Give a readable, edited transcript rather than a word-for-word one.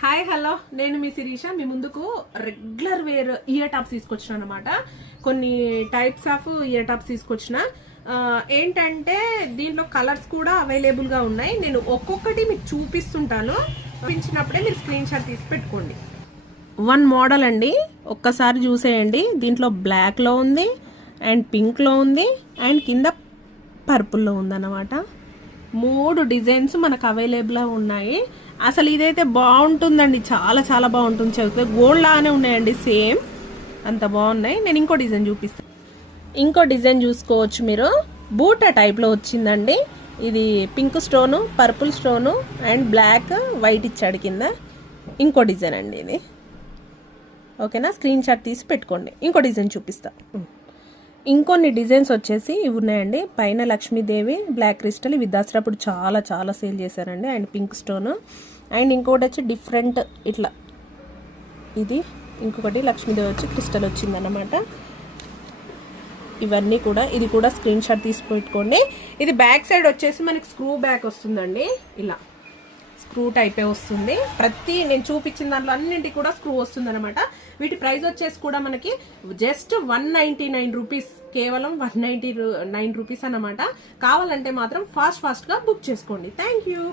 Hi hello, నేను మీ శిరీష. మీ ముందుకు regular wear ear tops తీసుకొచ్చిన అనమాట. కొన్ని టైప్స్ ఆఫ్ ఇయర్ టాప్స్ తీసుకొచ్చిన. ఏంటంటే దీంట్లో కలర్స్ కూడా అవైలబుల్ గా ఉన్నాయి. నేను ఒక్కొక్కటి మీకు చూపిస్తుంటాను. చూపించినప్పుడే మీరు స్క్రీన్ షాట్ తీసి పెట్టుకోండి. వన్ మోడల్ అండి, ఒక్కసారి చూసేయండి. దీంట్లో బ్లాక్ లో ఉంది, అండ్ పింక్ లో ఉంది, అండ్ కింద పర్పుల్ లో ఉందన్నమాట. 3 డిజైన్స్ మనకు అవైలబుల్ ఉన్నాయి. అసలు ఇదైతే బాగుంటుందండి, చాలా చాలా బాగుంటుంది. చదివితే గోల్డ్ లాగానే ఉన్నాయండి, సేమ్ అంత బాగున్నాయి. నేను ఇంకో డిజైన్ చూపిస్తాను. ఇంకో డిజైన్ చూసుకోవచ్చు మీరు. బూటా టైప్లో వచ్చిందండి. ఇది pink stone, purple stone, and black white ఇచ్చాడు కింద. ఇంకో డిజైన్ అండి ఇది. ఓకేనా, స్క్రీన్ షాట్ తీసి పెట్టుకోండి. ఇంకో డిజైన్ చూపిస్తా. ఇంకొన్ని డిజైన్స్ వచ్చేసి ఇవి ఉన్నాయండి. పైన లక్ష్మీదేవి, బ్లాక్ క్రిస్టల్, ఇవి దసరాప్పుడు చాలా చాలా సేల్ చేశారండి. అండ్ పింక్ స్టోన్, అండ్ ఇంకొకటి వచ్చి డిఫరెంట్ ఇట్లా, ఇది ఇంకొకటి లక్ష్మీదేవి వచ్చి క్రిస్టల్ వచ్చిందన్నమాట. ఇవన్నీ కూడా, ఇది కూడా స్క్రీన్ షాట్ తీసి పెట్టుకోండి. ఇది బ్యాక్ సైడ్ వచ్చేసి మనకి స్క్రూ బ్యాక్ వస్తుందండి. ఇలా స్క్రూ టైపే వస్తుంది. నేను చూపించిన దాంట్లో అన్నింటికి కూడా స్క్రూ వస్తుంది అనమాట. వీటి ప్రైస్ వచ్చేసి కూడా మనకి జస్ట్ 199 రూపీస్, కేవలం 199 రూపీస్ అనమాట. కావాలంటే మాత్రం ఫాస్ట్ గా బుక్ చేసుకోండి. Thank you.